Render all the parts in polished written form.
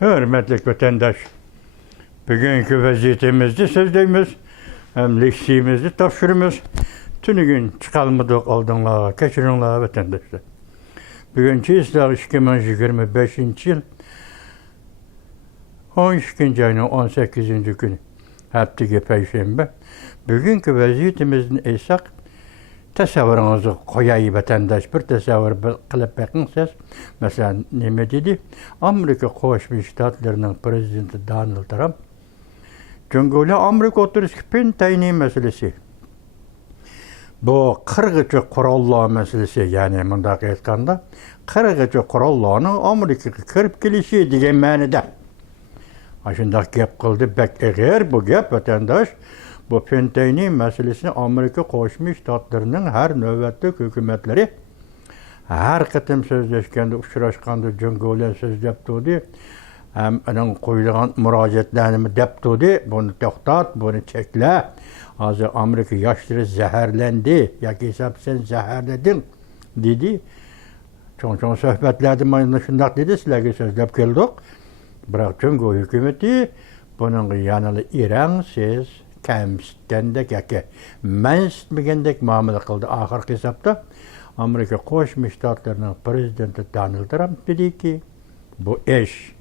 Hürmetli vatandaş, bugünkü vaziyetimizni sözleymiz, hem leksiyimizni topşırımız. Tünü gün çıkalmadık aldınlar, keçirinler vatandaşlar. Bugünkü islah 2025 yıl 12. ayının 18. günü. Hafta Perşembe. Bugünkü vaziyetimizin esak tasavvurunuzu koyayı vatandaş bir tasavvur kılıp bakınsanız, mesela ne dedi? Amerika Koşmuş Ştatlarının prezidenti Donald Trump, Cumhuriyet Amerika oturuş pentayni meselesi. Bu qirg'ichi qurollar meselesi, yani bundaq aytganda, qirg'ichi qurollarning Amerikaga kirib kelishi degan ma'noda. Shundaq gap qildi. Eğer bu gap vatandaş bu pentayni meselesini Amerika Qo'shma Shtatlarining har navbatdagi hukumatları har qatim so'zlashganda, uchrashganda Cumhuriyet so'z deb turdi. Hem onun qo'yilgan murojaatlarini deb turdi. Bunu to'xtat, bunu chekla. Hazır Amerika yaşları zehirlendi. Yoki sen zehirledin dedi. Çoğun sohbetlerdi mana shundaq dedi. Sizlarga so'zlab keldik. Biroq Cumhur hukumati bunun yanılı İran siz kamsitgandek yoki mansitmagandek muomala qildi. Oxirgi hisobda Amerika Qo'shma Shtatlarining prezidenti Donald Trump dediki, bu ish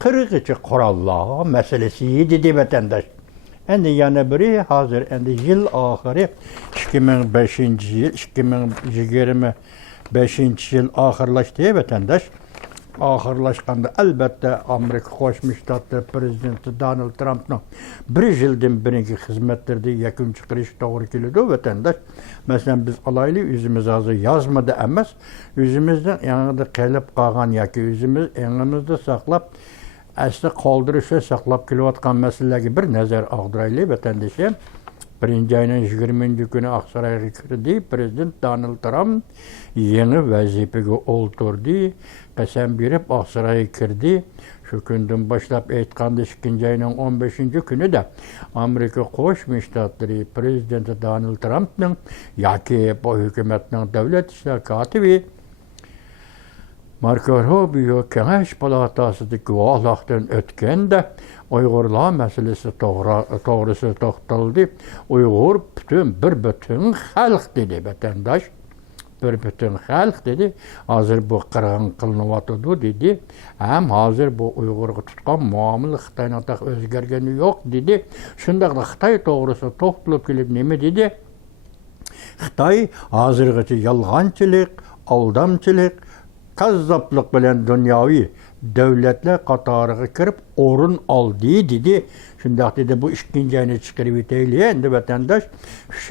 qirg'ichi qurollar meselesi dedi vatandaş. Endi yana biri hazır, endi yıl ahiri 2005 yıl, 2025 yıl ahırlaştı vatandaş. Ahırlaşkanda elbette Amerika Qo'shma Shtatlar prezidenti Donald Trump'ның bir yıldan birinki hizmetlerinde yakın çıkırış doğru keldi vatandaş. Mesela biz alaylı özümüz hazır yazmadı emas, özümüzden yanında kalıp qalgan yoki özümüz yanımızda saklap asli qoldırışa saklap kelayotgan masalalarga bir nazar ag'diraylik vatandaşım. Birinci ayının 20. günü Aksaray'a kirdi. Prezident Donald Trump yeni vazifege oturdu. Qasam berip Aksaray'a kirdi. Şu günden başlap aytganda 2. ayının 15. günü de Amerika Qo'shma Shtatlari prezidenti Donald Trump'ның yoki bu hukumatning davlat ishlar kotibi Marco Rubio Kengash palatasida guvohlikdan o'tganda Uyg'urlar meselesi to'g'risi to'xtaldi. Uyg'ur bütün xalq dedi vatandaş. Bütün xalq dedi. Hazır bu qirg'in qilinyapti dedi. Hem hazır bu Uyg'urga tutgan muomala Xitoyning o'zgargani yo'q dedi. Shundaqda Xitoy to'g'risi to'xtalib kelib nima dedi? Xitoy hozirgacha yolg'onchilik, aldamchilik, kazzaplık bilen dünyavi devletler qatarıga kirip orun aldı dedi. Şundaq dedi, bu 2. ayını çıkarıp eteyleyendi vatandaş.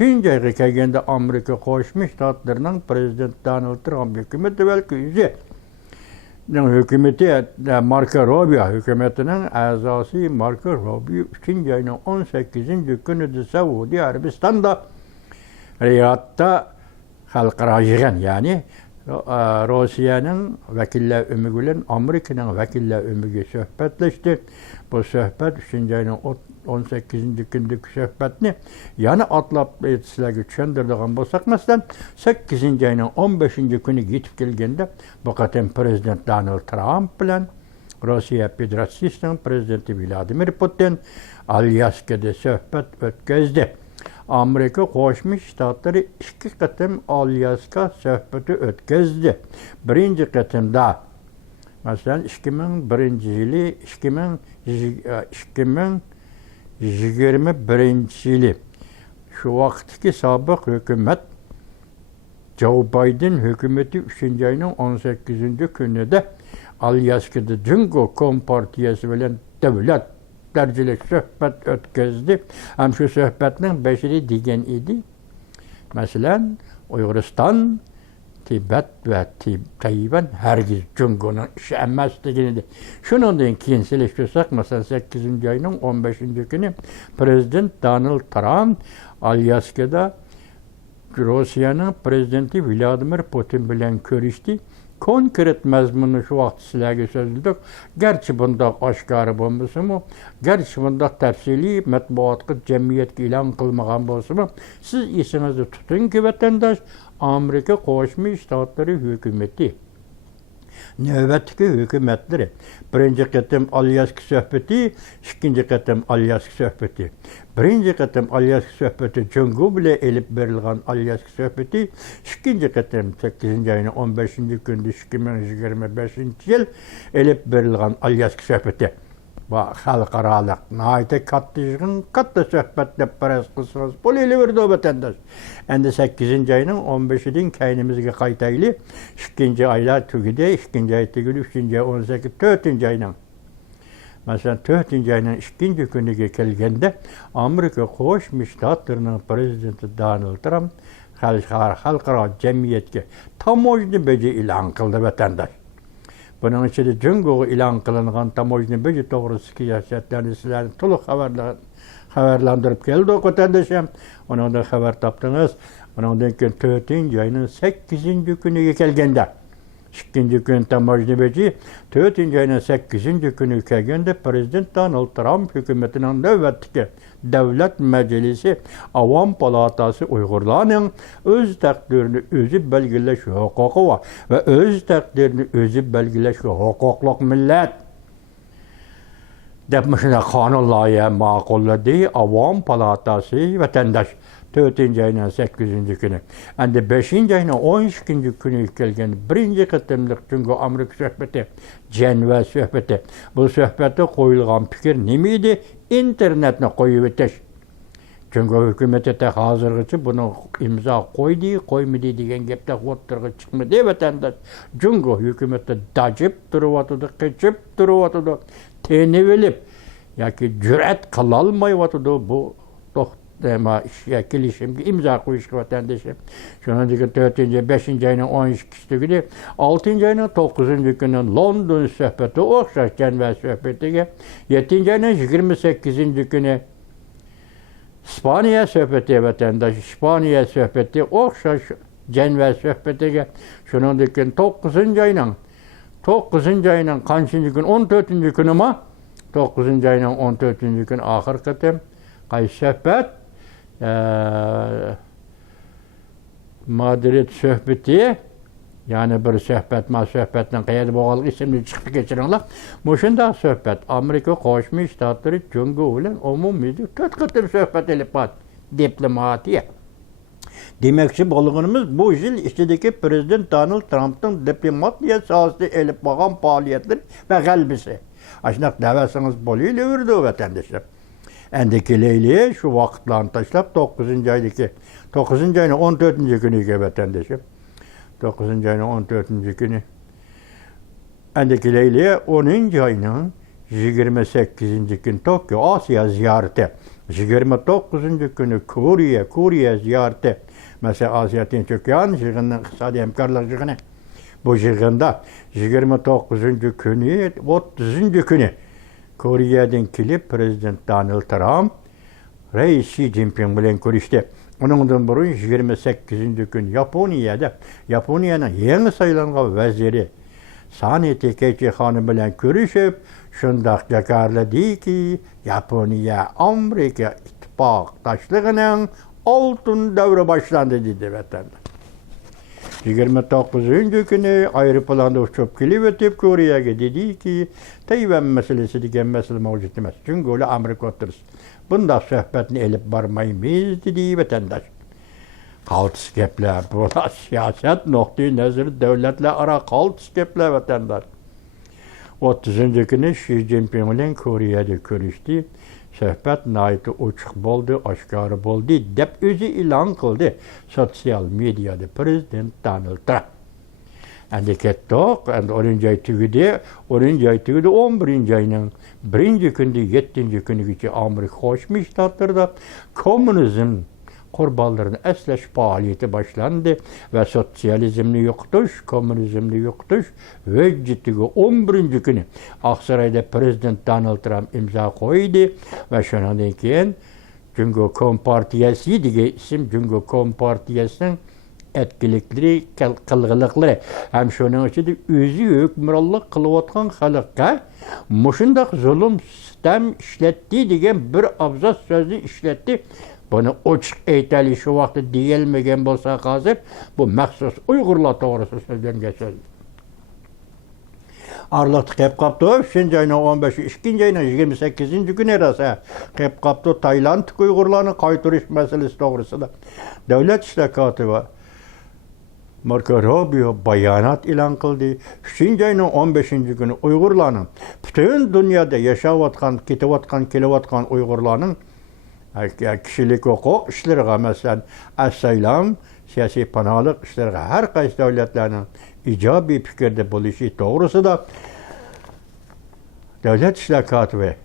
3. ayga kelgende Amerika Qo'shma Shtatlarining prezidenti Donald Trump hükümeti belki yüzü. Hükümeti Marco Rubio hükümetinin azası Marco Rubio 3. ayının 18. günüdür Suudi Arabistan'da Riyad'da halkara yığın, yani Rusya'nın vekiller ömürüyle Amerika'nın vekiller ömürü sohbetleşti. Bu sohbet 3. ayının 18. gündeki sohbetini yani atlap sizlerge çöndürdüğün bolsak mesela 8. ayının 15. günü gitip gelgende bu qatim prezident Donald Trump bilen Rusya Federasyası'nın prezidenti Vladimir Putin Alyaska'da sohbet ötkazdi. Amerika Qo'shma Shtatlari 2 qatim Alyaska sohbeti ötkazdi. Birinci qatimda mesela 2001 yılı 2021 yılı şu vaktki sabık hükümet Joe Biden hükümeti 3. ayının 18. günüde Alyaska'da Cumhur Kompartiyası bilen devlet dercilik sohbet ötkazdi. Hem şu sohbetinin beşiri degen idi. Mesela Uyg'uriston, Tibet ve Tayvan hergiz Cumhur'un işi emas degenidi. Şundan keyin selektirsak mesela 8. ayının 15. günü Prezident Donald Trump Alyaska'da Rusya'nın prezidenti Vladimir Putin bilen görüştü. Konkret mazmunu şu vaqt sizlarga so'zladik. Gerçi bunda oshkora bo'lmasa-mu, gerçi bunda tafsiliy matbuotga jamiyatga e'lon qilmagan bo'lsa-mu, siz esingizda tutingki vatandosh, Amerika Qo'shma Shtatlari hukumati Növbətdəki hökumətləri birinci qətim Alyaski söhbəti, ikinci qətim Alyaski söhbəti. Birinci qətim Alyaski söhbəti Cüngü bilə elib verilən Alyaski söhbəti, ikinci qətim 8-ci ayının 15-ci gündə 2025-ci il elib verilən Alyaski söhbəti. Va xalqaralıq nəhayət katta söhbətlə pərəz qılsınız. Bu elə verdi o vətəndaş. Əndi 8-ci ayının 15-dən kəynimizə qaytaylı. 2-ci aylar tügüdə, 2-ci ay tügüdə, 3-ci ay 18, 4-cü ayının. Məsələn, 4-cü ayının 2-ci günüge gəlgəndə Amerika Qoşmuş Ştatlarının prezidenti Donald Trump xalqara cəmiyyətə tamojni bəcə ilan qıldı vətəndaş. Bunun içinde Cüngü ilan kılınan tamojni beci doğrusu siyasətlərini sizlərin tulu xəbərlandırıb geldi o vatandaşım. Onun da xəbər tapdınız. Onun da 4-cü ayının 8-ci günü gəlgəndə. 2-ci gün tamojni beci 4-cü ayının 8-ci günü gəlgəndə Prezident Donald Trump hükümetinin növbətdəki Devlet Meclisi Avam Palatası Uygurlarının öz təqdirini özü belgiləş hüququ var və öz təqdirini özü belgiləş hüquqluq millət demişine kanun layığı maqulladı Avam Palatası vətəndaş 4-cü ayının 8-ci günü. Əndi 5-ci ayının 12-ci günü gəlgən birinci qıtımlıq çünkü Amerika söhbəti, Cenva söhbəti. Bu söhbətə qoyulğan fikir nemiydi? İnternetine koyup öteş. Çünkü hükümete hazırgıcı bunu imza koydu, koymadı diyen gepte oturgu çıkmadı vatandaş. Çünkü hükümete dacıp duruvatıdı, keçip duruvatıdı, teni verip, ki cüret kılalmayıvatıdı bu tohtama kilişim, imza koyuşu vatandaşım. Şunun ki 4-cü, 5-ci ayının 12-ci günü, 6-cı ayının 9-cu günün London söhbəti, oxşar Cenva söhbəti, 7-ci ayının 28-ci günü İspaniya söhbəti vatandaş, İspaniya söhbəti, oxşar Cenva söhbəti, şunun ki 9-cu ayının kaçıncı gün, 14-cü günü ma, 9-cu ayının 14-cü gün axır qıtım, qay söhbət, Madrid söhbəti, yani bir söhbətle qeyədi boğalı isimli çıxdı geçirinler. Muşunda söhbət, Amerika Qoşmuş Ştatları Cüngü ilə umumi 4 qıtım söhbət elib bat, diplomatiya. Deməkçi bolğunumuz bu yıl işdəki Prezident Donald Trump'ın diplomatiya sahasında elib bağan fəaliyyətlər və qəlbisi. Aşınaq dəvəsiniz bolu ilə verdi o vətəndaşlar. Endikileyliğe şu vakitlerini taşlap 9-cu aydaki 9-cu ayının 14-cü günü vatandaşım. 9-cu ayının 14-cü günü endikileyliğe 10-cu ayının 28-ci gün Tokyo Asya ziyareti. 29-cu günü Kuriye ziyareti. Mesela Asya'nın Türkiye'nin jığının iqtisadi hemkarlık jığını. Bu jığında 29-cu günü 30-cu günü Kore'den kilip Prezident Donald Trump, Reis Xi Jinping bilen görüştü. Onundan burun 28-ci gün Yaponiyanın yeni sayılan veziri Sani Takaichi hanım bilen görüşüp, şundaq jakarladı ki, Yaponiya Amerika ittifaqdaşlığının altın devri başlandı dedi vatandaş. 29-cu günü aeroplanda uçup kilip ötüp Kore'ye dedi ki, Tayvan meselesi diyen mesele mevcut demez. Çünkü öyle Amerika oturuz. Bunda söhbətini elib barmayımız dedi vatandaş. Qaltıs gepler, bu siyaset noktayı nezir devletle ara qaltıs gepler vatandaş. 30-cu günü Xi Jinping ile Kore'de görüştü. Söhbət nəhayət uçuq boldu, aşkarı boldu, dep özü ilan kıldı sosyal medyada Prezident Donald Trump. Endi kettik, endi 10-cu ay tügüdü, 11-ci ayının 1-ci gündü, 7-ci günü ki Amerika Qoşmuş Ştatlarında komünizm qurbanlarının əsləş fəaliyyəti başlandı və sosyalizmli yoxduş, komünizmli yoxduş və ciddiği 11-ci günü Aksaray'da Prezident Donald Trump imza koydu və şundan keyin Cüngü Kompartiyası diye isim Cüngü Kompartiyasının etkilikleri, kılgılıkları hem şunun içinde özü hükümranlık kılıvatkan halkka muşundaq zulüm sistem işletti diyen bir abzas sözü işletti. Bunu açık eyteli şu vakti deyilmegen bolsa hazır bu məxsus Uygurlar doğrusu sözden geçer. Arlatı kep kaptı. 3. ayının 15'i, 2. ayının 28. günü arası kep kaptı. Tayland Uygurlarını kaytırış meselesi doğrusunda. Devlet İşleri Katibi Marco Rubio bayanat ilan kıldı. 3. ayının 15. günü Uygurlarının bütün dünyada yaşavatkan, kitivatkan, kilivatkan Uygurlarının kişilik hukuk işlerine mesela as-saylam, siyasi panalık işlerine her kaysi devletlerinin icabi fikirde buluşu doğrusu da Devlet İşleri Katibi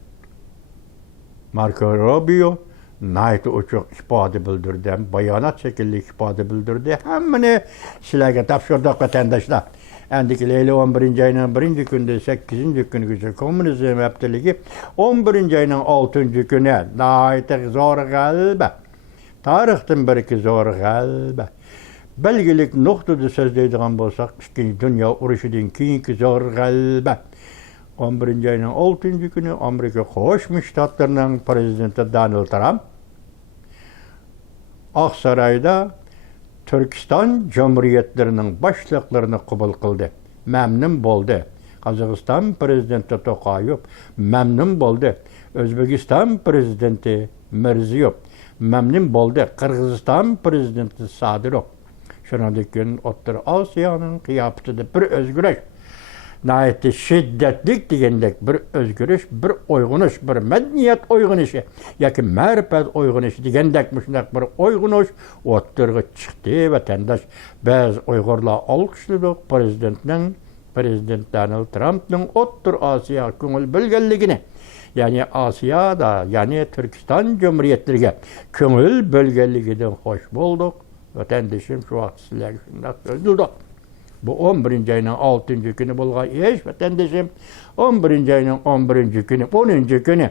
Marco Rubio nayt uçuk ifade bildirdi, bayanat şekilli ifade bildirdi. Hemmini sizlerge tapşırdık vatandaşlar. Endiki Leyli 11. ayının 1. günde 8. günü komünizm heptiligi 11. ayının 6. günü nayt zor galbe. Tarihten bir zor galbe. Belgelik noktada söz deydiğen bolsak, 2. Dünya Uruşu'dan keyinki zor galbe. 11. ayının 6. günü Amerika Koşmuş Ştatlarının prezidenti Donald Trump Aksaray'da Türkistan Cumhuriyetlerinin başlıklarını kabul kıldı. Memnun oldu. Kazakistan prezidenti Tokayev memnun oldu. Özbekistan prezidenti Mirziyoyev memnun oldu. Kırgızistan prezidenti Sadirov. Şunadaki gün Orta Asya'nın kıyafetinde bir özgürlük. Nayeti şiddetlik degендek bir özgürüş, bir oygunuş, bir medeniyet oygunuşu, yoki ma'rifat oygunushi degендek shunday bir oygunush o'ttirg'i chiqdi vatandaş. Biz Uyg'urlar olqishladik Prezident Donald Trump'ning O'rta Osiyo ko'ngil bo'lganligini, ya'ni Osiyoda, ya'ni Türkistan Cumhuriyetleriga ko'ngil bo'lganligidan xo'sh bo'ldik. Vatandaşım şu vaqt sizlarga shunday so'zladik. Bu 11. ayının 6. günü bulgan iş vatandaşım 11. ayının 11. günü 10. günü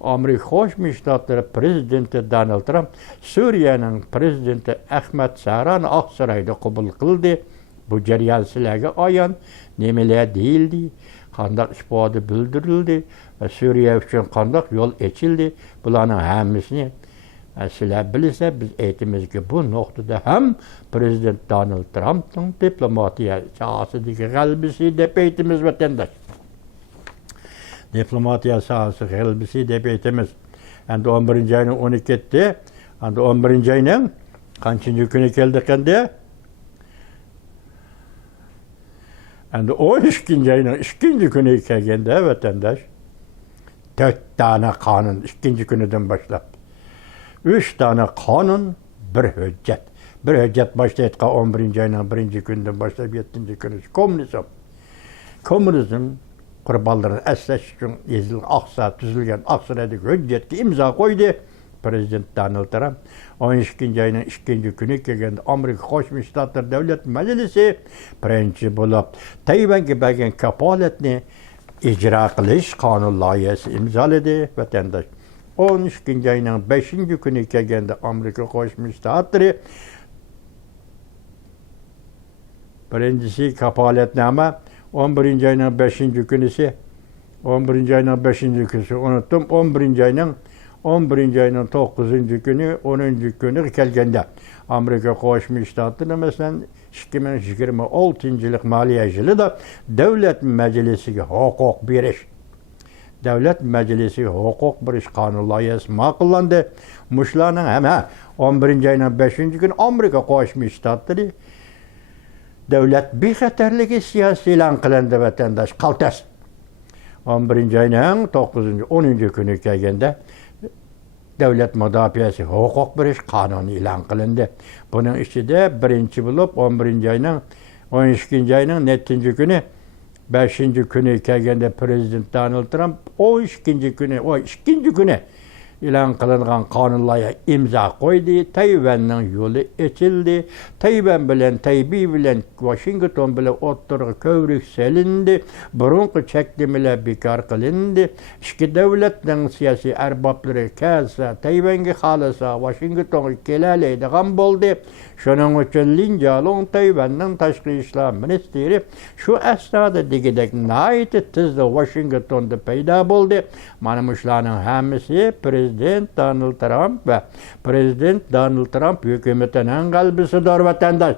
Amerika Koşmuş Ştatları prezidenti Donald Trump Suriye'nin prezidenti Ahmet Saran'ı Aksaray'da kabul kıldı. Bu cereyan sizlerge ayan nemeler değildi. Kandak ifade bildirildi ve Suriye için kandak yol açıldı. Bunların hemmisini sizler bilirse biz eğitimiz ki bu noktada hem Prezident Donald Trump'ın diplomatiya sahasındaki galbisi de eğitimiz vatandaş. Diplomatiya sahası galbisi de eğitimiz. Yani 11. ayının 12'de, yani 11. ayının kaçıncı günü geldik endi? Yani 12. ayının 2. günü geldiğinde vatandaş 4 tane kanun 2. günüden başlap 3 tane kanun, bir hüccet. Bir hüccet başlayıp 11. ayının 1. günden başlayıp 7. günü komünizm. Komünizm kurbanlarını esleş için tüzülgen Aksaray'daki hüccetki imza koydu. Prezident Donald Trump 12. ayının 2. günü geldi Amerika Koşmuş Ştatları Devlet Meclisi birinci bulup Tayvan'ga bergen kapolatni icra qilish qonun loyihasi imzoladı vatandaş. 12. ayının 5. günü geldi Amerika Koşmuş Ştatları birincisi kapolatname 11. ayının 5. günüsü 11. ayının 5. günüsü unuttum. 11. ayının 9. günü 10. günü gelgende Amerika Koşmuş Ştatları mesela 2026 yıllık maliye yılı da Devlet Meclisi hukuk beriş. Devlet Meclisi hukuk beriş kanun loyihasi ma'qullandı. Muşlarning hem 11. ayının 5. günü Amerika Koşmuş Ştatları devlet bexatarligi siyasi e'lon qilindi vatandaş qaltas. 11. ayının 9. 10. günü kelganda devlet müdafiası hukuk beriş kanunu e'lon qilindi. Bunun içinde birinci bulup 11. ayının 12. ayının 7. günü 5. günü kelganda Prezident Donald Trump o 2. günü e'lon qilingan qonun loyihasi imza qo'ydi. Tayvanning yo'li ochildi. Tayvan bilan Taybey bilan Washington bilan o'rtaga ko'vrik selindi. Burunqi cheklamalar bekor qilindi. Ikki davlatning siyosiy arboblari kelsa Tayvanga xohlasa Washingtonga kelalaydigan bo'ldi. Shuning uchun Lin Jialong Tayvanning tashqi ishlar ministri shu asnoda degidek nihoyatda tezda Washingtonda paydo bo'ldi. Mana shularning hammasi Prezident Donald Trump ve Prezident Donald Trump hükümetinin kalbisidir vatandaş.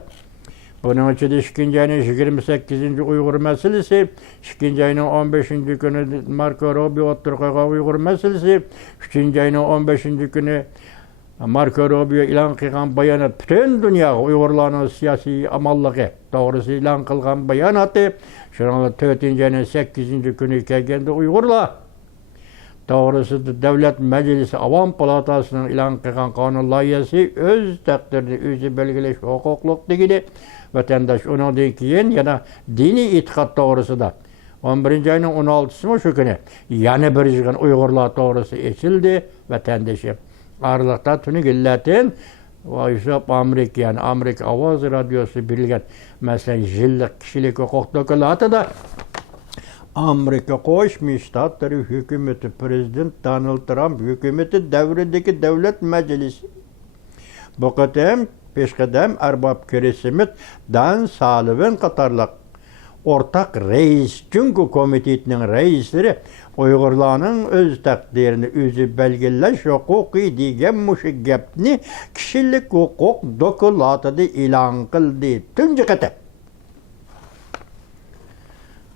Bunun için ikinci ayının 28. Uygur meselesi, ikinci ayının 15. günü Marco Rubio oturgaga Uygur meselesi, üçüncü ayının 15. günü Marco Rubio ilan kılgan bayanat, bütün dünya Uygurlarının siyasi amallığı doğrusu ilan kılgan bayanatı, şunun 4. ayının 8. günü kelgende Uygurlar, doğrusu devlet meclisi avam palatasının ilan kılgan kanun layihasi öz takdirini özü belgeleş hukukluk digini vatandaş onun keyin yana dini itiqat doğrusu da 11. ayının 16'sı mı şu günü yani bir yığın Uygurlar doğrusu eçildi vatandaşı. Aralıkta tünü gilletin Vayşap Amerika yani Amerika Avaz Radyosu bilgen mesela jillik kişilik hukuk dokulatı da Amerika Koşmuş Ştatları hükümeti Prezident Donald Trump hükümeti devredeki devlet meclisi bu kadem peşkadem erbab keresimit Dan Sullivan katarlak ortak reis çünkü komitetinin reisleri Uygurlarının öz takdirini özü belgeleş hukuki diyen müşeggepni kişilik hukuk dokulatıda ilan kıldı. Tüm cekete.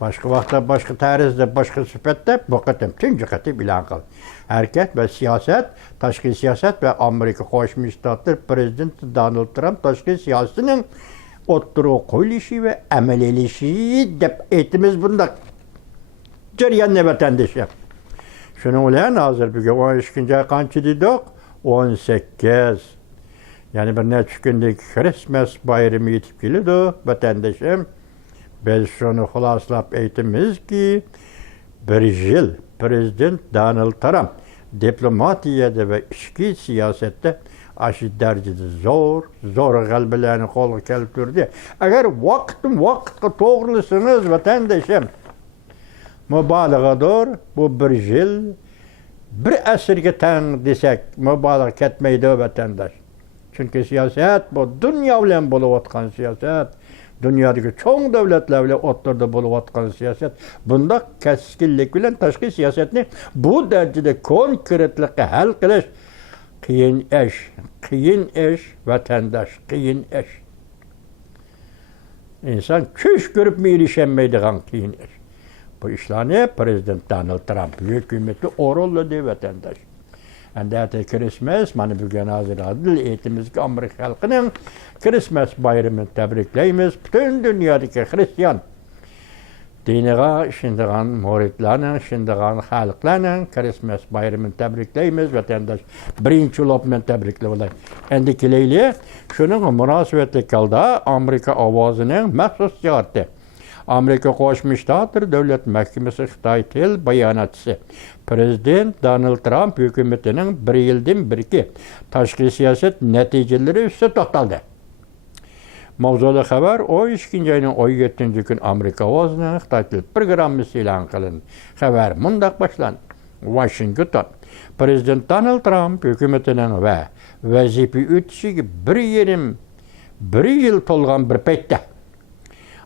Başka vakta, başka tarzda, başka süpette bu kadar tüm cekete ilan kıldı. Hareket ve siyaset, taşkı siyaset ve Amerika Koşmuş Ştatları Prezident Donald Trump taşkı siyasetinin oturuğu koyuluşu ve emelelişi dep etimiz bunda. Ceryan ne vatandaşı. Şunu ulan hazır bir gün 12. ay kançı dedik? 18. Yani bir neçə günlük Christmas bayramı yetip geldi vatandaşım. Biz şunu xulaslap eytimiz ki bir yıl Prezident Donald Trump diplomatiyada ve içki siyasette aşı derecede zor galbelerini kolu keltirdi. Eğer vakti doğrulusunuz vatandaşım, mübalağadır bu bir yıl, bir esirge tan desek mübalağa ketmeydi vatandaş. Çünkü siyaset bu dünya bilen buluvatkan siyaset, dünyadaki çoğun devletlerle oturdu buluvatkan siyaset. Bunda keskinlik bilen taşkı siyasetini bu derecede konkretlikle hal kılış kıyın eş vatandaş, kıyın eş. İnsan küş görüp mi erişemeydiğin kıyın eş. Bu işlerini Prezident Donald Trump hükümeti oraladı vatandaş. Endete Christmas, bana bugün hazır adil eğitimizki Amerika halkının Christmas bayramını tebrikleyimiz. Bütün dünyadaki Hristiyan diniga şindigan muritlarının, şindigan halklarının Christmas bayramını tebrikleyimiz vatandaş. Birinci lopmen tebrikle olay. Endi kileyli, şunun münasebetli kalda Amerika avazının mahsus ziyareti. Amerika Koşmuş Ştatları Devlet Mahkemesi Xitay Tel bayanatçısı Prezident Donald Trump hükümetinin bir yıldan birki taşkı siyaset neticeleri üstü toxtaldı. Mavzulu haber 12. ayının 17. gün Amerika Ovazının Xitay Tel programı ilan kılındı. Haber mundaq başlandı. Washington Prezident Donald Trump hükümetinin ve vazife ütüşü bir yıl tolgan bir paytda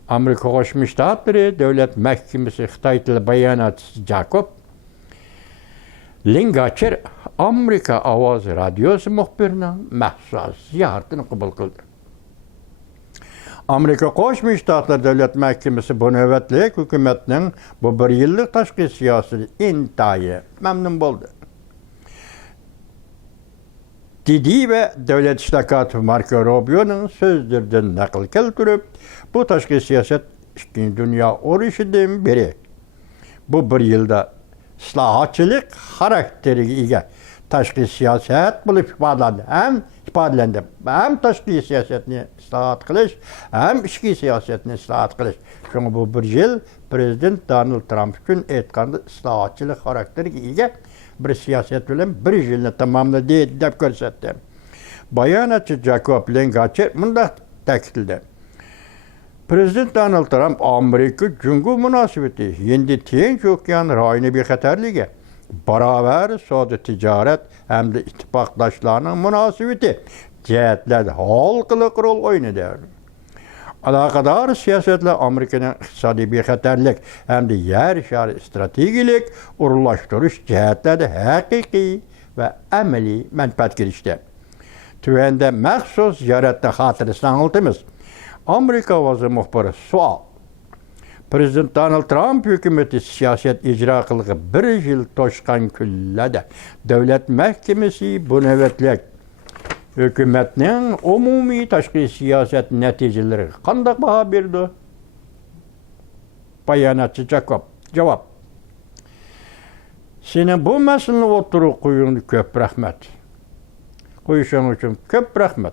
Amerika Koşmuş Ştatları Devlet Mahkemesi Xitay Tel bayanatçısı Jacob Lingacher Amerika Avaz Radyosu muhbirinin mahsus ziyaretini kabul kıldı. Amerika Koşmuş Ştatları Devlet Mahkemesi bu nöbetlik hükümetinin bu bir yıllık taşkı siyaseti intayı memnun buldu. Didi ve Devlet İştakatı Marco Rubio'nun sözlerden nakıl keltirip bu taşkı siyaset dünya oruşundan beri bu bir yılda islahatçılık karakteri taşkı siyaset bulup ifadelendi. Hem taşkı siyasetini islahat kılış, hem içki siyasetini islahat kılış. Çünkü bu bir yıl Prezident Donald Trump için etkandı islahatçılık karakteri bir siyaset bilen bir yılını tamamladı deyip görsetti. Bayanatçı Jacob Lingacher bunda ta'kidledi. Prezident Donald Trump Amerika Cumhur münasebeti yendi Tinç Okyan rayını bir xatarligi beraber savdo ticaret hem de ittifakdaşlarının münasebeti cihetlerde halkılık rol oynadı. Alakadar siyasetle Amerika'nın iktisadi bir xatarlik hem de yer şarı stratejilik uğurlaştırış cihetlerde hakiki ve ameli menfaat girişti. Tüvende məxsus ziyaretli hatırısını anıltımız. Amerika vazı muhbiri sual. Prezident Donald Trump hükümeti siyaset icra kılığı bir yıl toşkan küllede devlet mahkemesi bu nöbetlek hükümetinin umumi taşkı siyaset neticeleri kandak baha berdi? Bayanatçı Jacob cevap. Senin bu meseleni oturup koyun köp rahmet. Koyuşun için köp rahmet.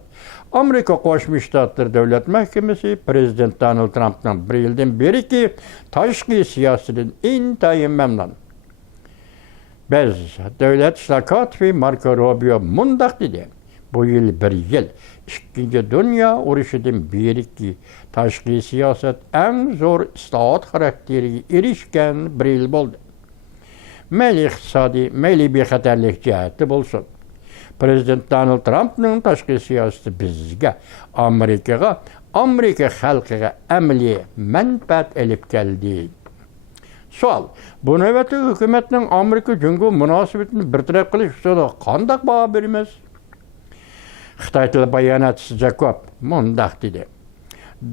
Amerika Qo'shma Shtatlar Davlat Mahkemasi Prezident Donald Trump'dan bir yildan beri ki tashqi siyosatidan intayin mamnun. Biz Davlat ishlar kotibi Marco Rubio mundaq dedi. Bu yil bir yil Ikkinchi Dünya urushidan beri ki tashqi siyosat eng zo'r islohot xarakteriga erishgan bir yil bo'ldi. Mayli iqtisodiy, mayli bexatarlik jihati bo'lsin. Prezident Donald Trump'ның tashqi siyosati bizga, Amerika xalqiga amaliy manfaat elib keldi. Savol: bu navbatda hukumatning Amerika jungo munosabatini bartaraf qilish usulida qanday baho beramiz? Xitoy tili bayonotchisi Jacob mundaq dedi.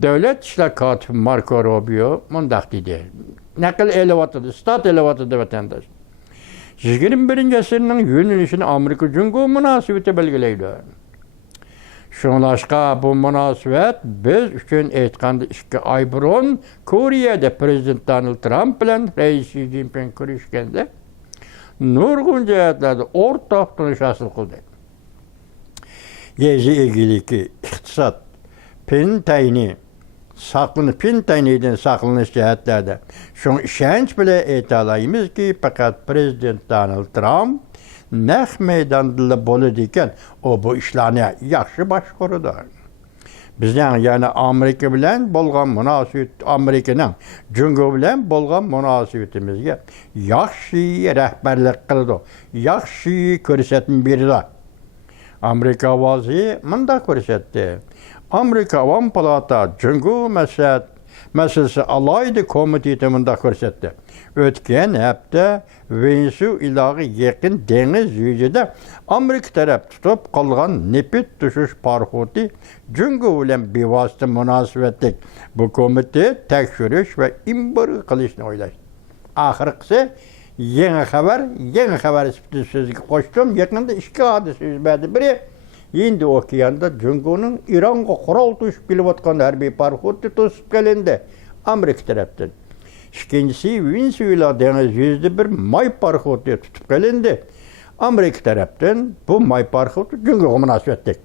Davlat ishlar kotibi Marco Rubio mundaq dedi. Naql elayotdi, stat elayotdi vatandosh. 21. asrning yo'nalishini Amerika jungo munosabati belgilaydi. Shunlashqa bu munosabat biz uchun aytganda 2 oy burun Koreyada Prezident Donald Trump bilan Rais Xi Jinping ko'rishganda nurg'un jihatlarda o'rtoq tunish hosil qildi. Yezi egiliki, iqtisod, Pintaynidan saqlanish jihatlarda shun ishonch bilan aytalaymiz-ki, faqat Prezident Donald Trump naq maydonda bo'ladi ekan, o bu ishlarni yaxshi boshqaradi. Bizning yana Amerika bilan bo'lgan munosabat, Amerikaning jungo bilan bo'lgan munosabatimizga yaxshi rahbarlik qiladi, yaxshi ko'rsatma beradi. Amerika ovozi munda ko'rsatdi. Amerika Avam Palata jungo masalasi alayda komiteti munda ko'rsatdi. O'tgan hafta Venesuelaga yaqin dengiz yuzida Amerika taraf tutib qolgan neft tushish parxoti jungo bilan bevosita munosabatlik bu komitet tekshirish va embargo qilishni o'ylashdi. Oxirgisi yangi xabar so'ziga qo'shdim. Yaqinda 2 hodisa yuz berdi. Biri Hindi okeanda jungoning Ironga qurol to'shib kelayotgan harbiy parxoti to'sib kelindi Amerika tarafdan. İkincisi Venezuela dengiz yüzde bir may parxoti tutib kelindi Amerika tarafdan. Bu may parxoti jungoga munosabatlik.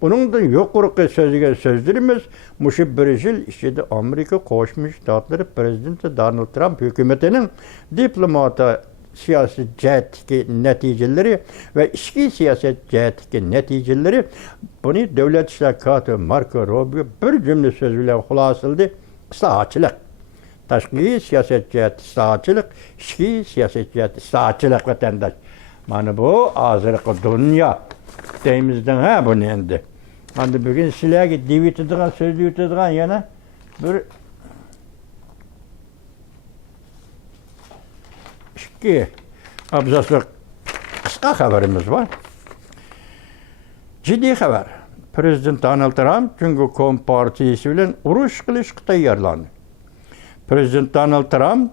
Buningdan yuqorqi so'ziga so'zlarimiz mushu bir yil ichida Amerika Qo'shma Shtatlari prezidenti Donald Trump hukumatining diplomati siyasi jihatdagi natijalari va ichki siyosat jihatdagi natijalari buni davlat ishlar kotibi Marco Rubio bir jumla so'z bilan xulosaladi: islohotchilik. Tashqi siyosat jihati islohotchilik, ichki siyosat jihati islohotchilik vatandosh. Mana bu hozirgi dunyo deymizdan ha buni endi. Endi bugun sizlarga devitadigan so'zni yutadigan yana bir iki abzaslık kısa haberimiz var. Ciddi haber. Prezident Donald Trump Cumhur Kom Partisi bilan urush qilishga tayyorlandi. Prezident Donald Trump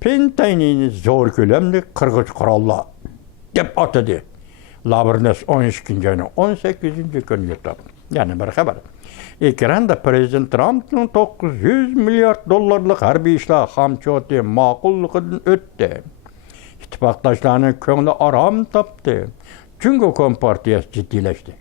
Pentaynini zo'r ko'lamli qirg'ich qurollar deb atadi. Labrnes 12-ayning 18-kuni yutib. Yana bir xabar. Ekranda Prezident Trumpning 900 milliard dollarlik harbiy ishlar hamchoti ma'qulligidan o'tdi. İttifaqdoshlarning ko'ngli aram topdi. Cumhur Kom Partiyasi jiddiylashdi.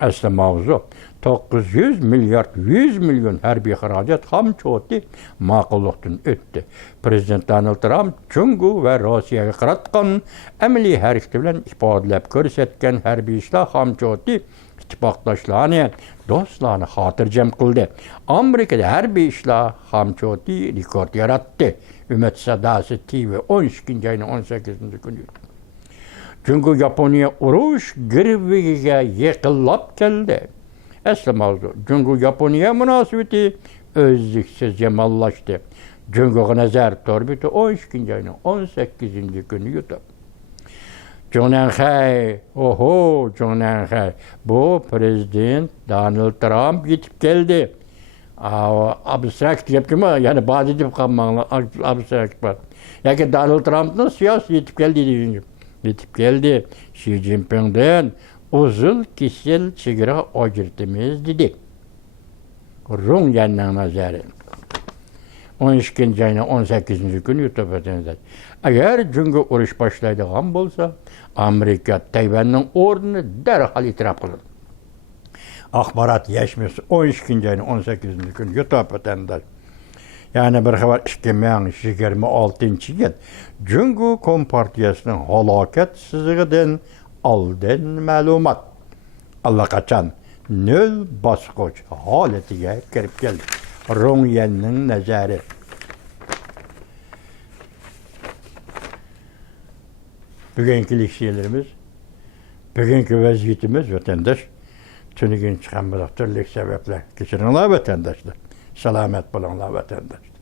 Asli mavzu 900 milliard 100 milyon harbiy xarajat hamchoti ma'qullikdan o'tdi. Prezident Donald Trump Cumhur va Rossiyaga qaratgan amaliy harakati bilan ifodalab ko'rsatgan harbiy ishlar hamchoti ittifaqdoshlarni, do'stlarni xotirjam qildi. Amerikada harbiy ishlar hamchoti rekord yaratdi. Ümmet Sadası TV 12-ayning 18-kuni. Çünkü Yaponiya urush girviga yaqinlab keldi. Asli mavzu Çünkü Yaponiya munosabati o'zliksiz yomonlashdi. Cumhurga nazar torbiti 12-ayning 18-kuni yutib. Jonanxay, Jonanxay. Bu Prezident Donald Trump yetib keldi. Abstrakt gap mi? Yani badi deb qalmanglar, abstrakt var. Yoki Donald Trumpning siyosati yetib keldi deyingi. Yetib keldi. Xi Jinping'den uzul kishil chegara ajratimiz dedi. Rung yandan nazari. 12 ayının 18 günü yutup eğer cüngü uruş başlaydigan bolsa, Amerika Tayvan'ın ornunu derhal itiraf kılır. Akbarat yaşmıyorsa 12 ayının 18 günü yutup ötenler. Yani bir xabar 2026 yıl Cüngü Kompartiyasının halaket sızıgıdan aldın malumat. Allah kaçan nöl basqoç haletiga kirib keldi. Rongyenning nazari. Bugünkü şeylerimiz, bugünkü vaziyetimiz vatandaş, tünügün çıkan bir türlü sebepler. Geçirinler vatandaşlar. Selamet bulunlar vatandaşlar.